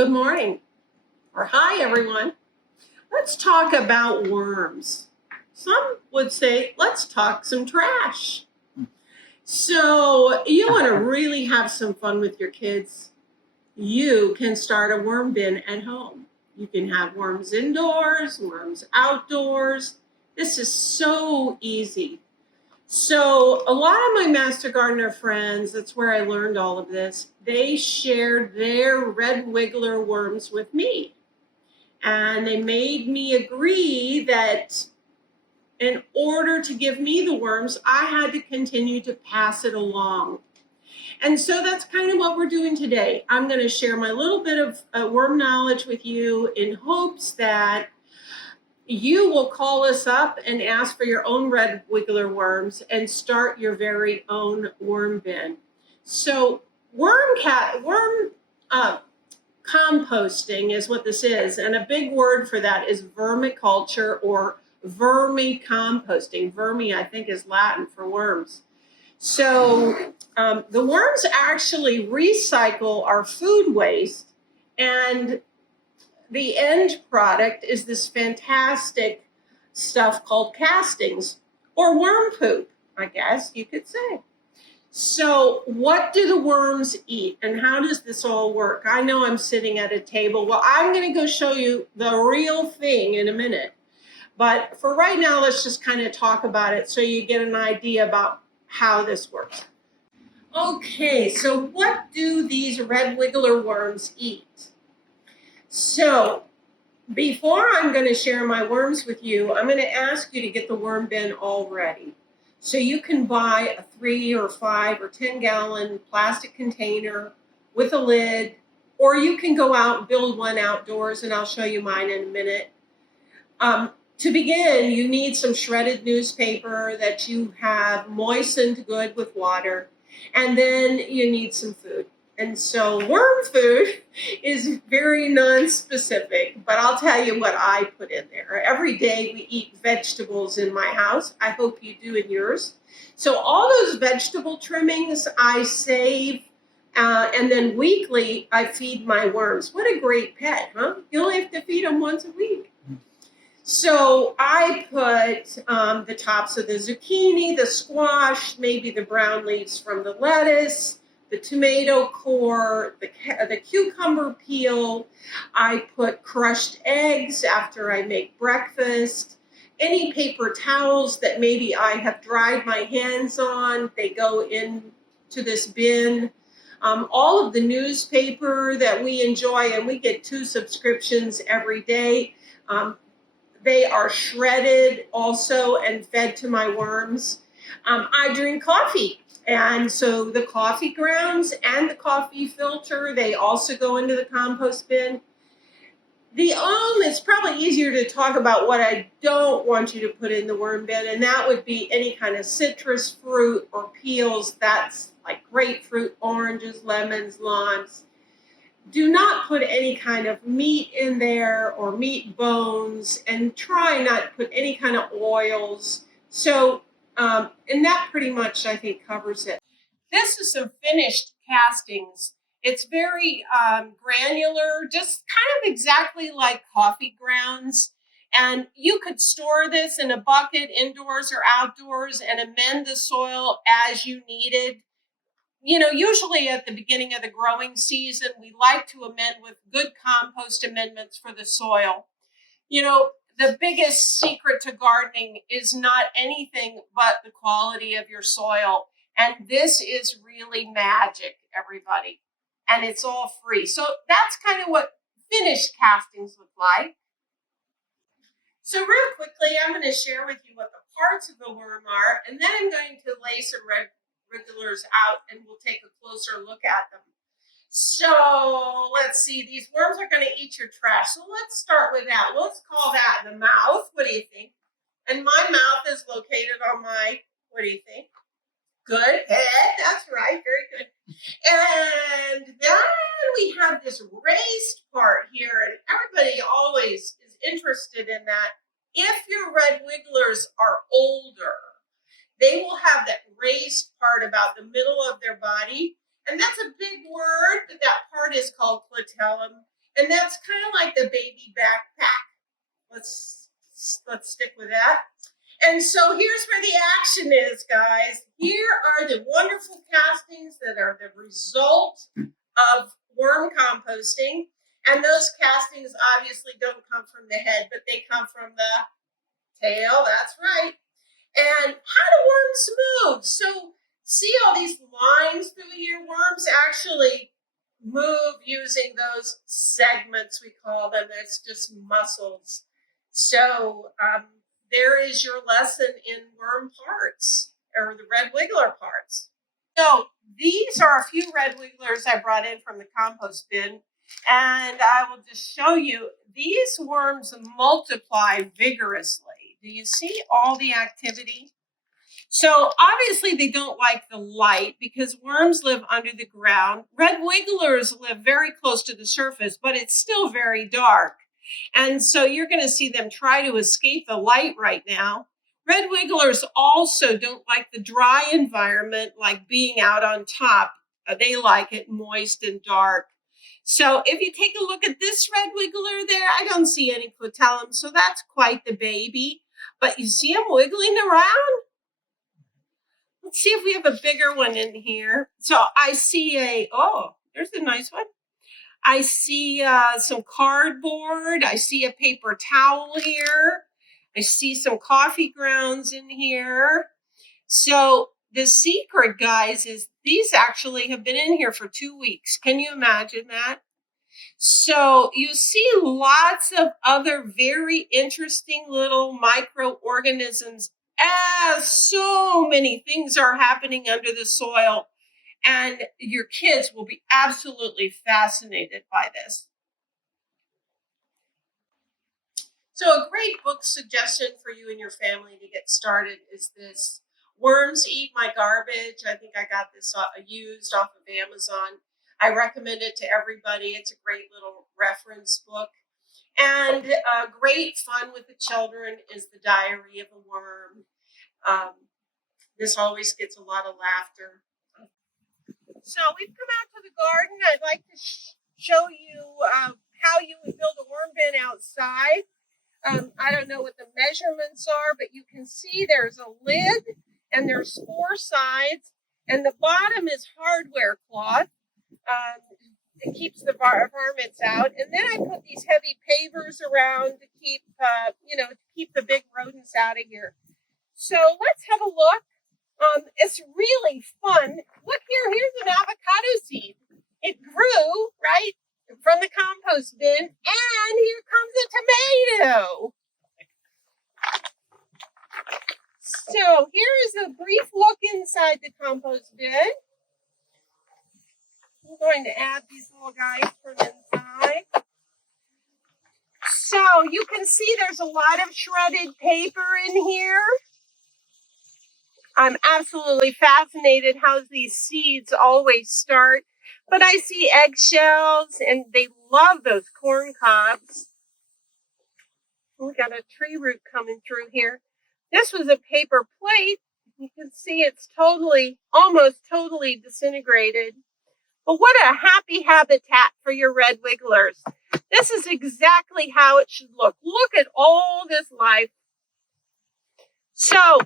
Good morning, or hi, everyone. Let's talk about worms. Some would say, let's talk some trash. So, you want to really have some fun with your kids? You can start a worm bin at home. You can have worms indoors, worms outdoors. This is so easy. So, a lot of my Master Gardener friends, that's where I learned all of this, they shared their red wiggler worms with me. And they made me agree that in order to give me the worms, I had to continue to pass it along. And so that's kind of what we're doing today. I'm going to share my little bit of worm knowledge with you in hopes that you will call us up and ask for your own red wiggler worms and start your very own worm bin. So composting is what this is, and a big word for that is vermiculture or vermicomposting. Vermi, I think, is Latin for worms. So the worms actually recycle our food waste, and the end product is this fantastic stuff called castings, or worm poop, I guess you could say. So what do the worms eat, and how does this all work? I know I'm sitting at a table. Well, I'm going to go show you the real thing in a minute. But for right now, let's just kind of talk about it so you get an idea about how this works. Okay, so what do these red wiggler worms eat? So before I'm going to share my worms with you, I'm going to ask you to get the worm bin all ready. So you can buy a 3 or 5 or 10 gallon plastic container with a lid, or you can go out and build one outdoors, and I'll show you mine in a minute. To begin, you need some shredded newspaper that you have moistened good with water, and then you need some food. And so worm food is very non-specific, but I'll tell you what I put in there. Every day we eat vegetables in my house. I hope you do in yours. So all those vegetable trimmings I save, and then weekly I feed my worms. What a great pet, huh? You only have to feed them once a week. So I put the tops of the zucchini, the squash, maybe the brown leaves from the lettuce, the tomato core, the cucumber peel. I put crushed eggs after I make breakfast. Any paper towels that maybe I have dried my hands on, they go into this bin. All of the newspaper that we enjoy, and we get 2 subscriptions every day. They are shredded also and fed to my worms. I drink coffee. And so the coffee grounds and the coffee filter, they also go into the compost bin. It's probably easier to talk about what I don't want you to put in the worm bin, and that would be any kind of citrus fruit or peels. That's like grapefruit, oranges, lemons, limes. Do not put any kind of meat in there or meat bones, and try not to put any kind of oils. So, and that pretty much, I think, covers it. This is some finished castings. It's very granular, just kind of exactly like coffee grounds. And you could store this in a bucket indoors or outdoors and amend the soil as you needed. Usually at the beginning of the growing season, we like to amend with good compost amendments for the soil. The biggest secret to gardening is not anything but the quality of your soil. And this is really magic, everybody. And it's all free. So that's kind of what finished castings look like. So real quickly, I'm going to share with you what the parts of the worm are, and then I'm going to lay some red wigglers out, and we'll take a closer look at them. So let's see, these worms are going to eat your trash. So let's start with that. Let's call that the mouth. What do you think? And my mouth is located on what do you think? Good head. That's right. Very good. And then we have this raised part here, and everybody always is interested in that. If your red wigglers are older, they will have that raised part about the middle of their body. And that's a big word. That part is called clitellum. And that's kind of like the baby backpack. Let's stick with that. And so here's where the action is, guys. Here are the wonderful castings that are the result of worm composting. And those castings obviously don't come from the head, but they come from the tail. That's right. And how do worms move? So see all these lines through here? Worms actually move using those segments, we call them. That's just muscles. So there is your lesson in worm parts, or the red wiggler parts. So these are a few red wigglers I brought in from the compost bin, and I will just show you. These worms multiply vigorously. Do you see all the activity? So obviously they don't like the light because worms live under the ground. Red wigglers live very close to the surface, but it's still very dark. And so you're going to see them try to escape the light right now. Red wigglers also don't like the dry environment, like being out on top. They like it moist and dark. So if you take a look at this red wiggler there, I don't see any clitellum, so that's quite the baby. But you see him wiggling around? Let's see if we have a bigger one in here. So I see there's a nice one. I see some cardboard. I see a paper towel here. I see some coffee grounds in here. So the secret, guys, is these actually have been in here for 2 weeks. Can you imagine that? So you see lots of other very interesting little microorganisms as so many things are happening under the soil. And your kids will be absolutely fascinated by this. So a great book suggestion for you and your family to get started is this, Worms Eat My Garbage. I think I got this used off of Amazon. I recommend it to everybody. It's a great little reference book. And great fun with the children is The Diary of a Worm. This always gets a lot of laughter. So we've come out to the garden. I'd like to show you how you would build a worm bin outside. I don't know what the measurements are, but you can see there's a lid and there's 4 sides, and the bottom is hardware cloth. It keeps the varmints out. And then I put these heavy pavers around to keep, to keep the big rodents out of here. So let's have a look. It's really fun. Look here, here's an avocado seed. It grew, right, from the compost bin, and here comes a tomato. So here is a brief look inside the compost bin. I'm going to add these little guys from inside. So you can see there's a lot of shredded paper in here. I'm absolutely fascinated how these seeds always start. But I see eggshells, and they love those corn cobs. We got a tree root coming through here. This was a paper plate. You can see it's almost totally disintegrated. But what a happy habitat for your red wigglers. This is exactly how it should look. Look at all this life. So,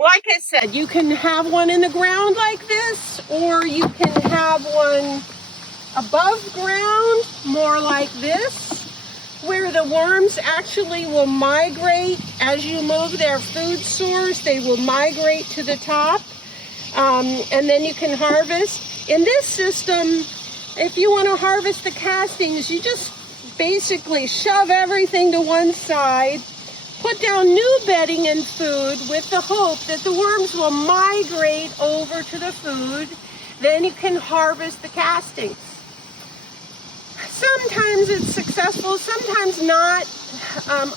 like I said, you can have one in the ground like this, or you can have one above ground, more like this, where the worms actually will migrate as you move their food source. They will migrate to the top, and then you can harvest. In this system, if you want to harvest the castings, you just basically shove everything to one side, put down new bedding and food with the hope that the worms will migrate over to the food. Then you can harvest the castings. Sometimes it's successful, sometimes not.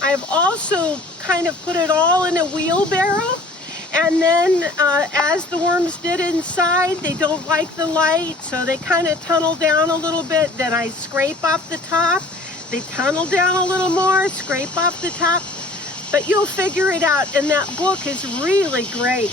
I've also kind of put it all in a wheelbarrow, and then as the worms did inside, they don't like the light, so they kind of tunnel down a little bit. Then I scrape off the top. They tunnel down a little more, scrape off the top. But you'll figure it out, and that book is really great.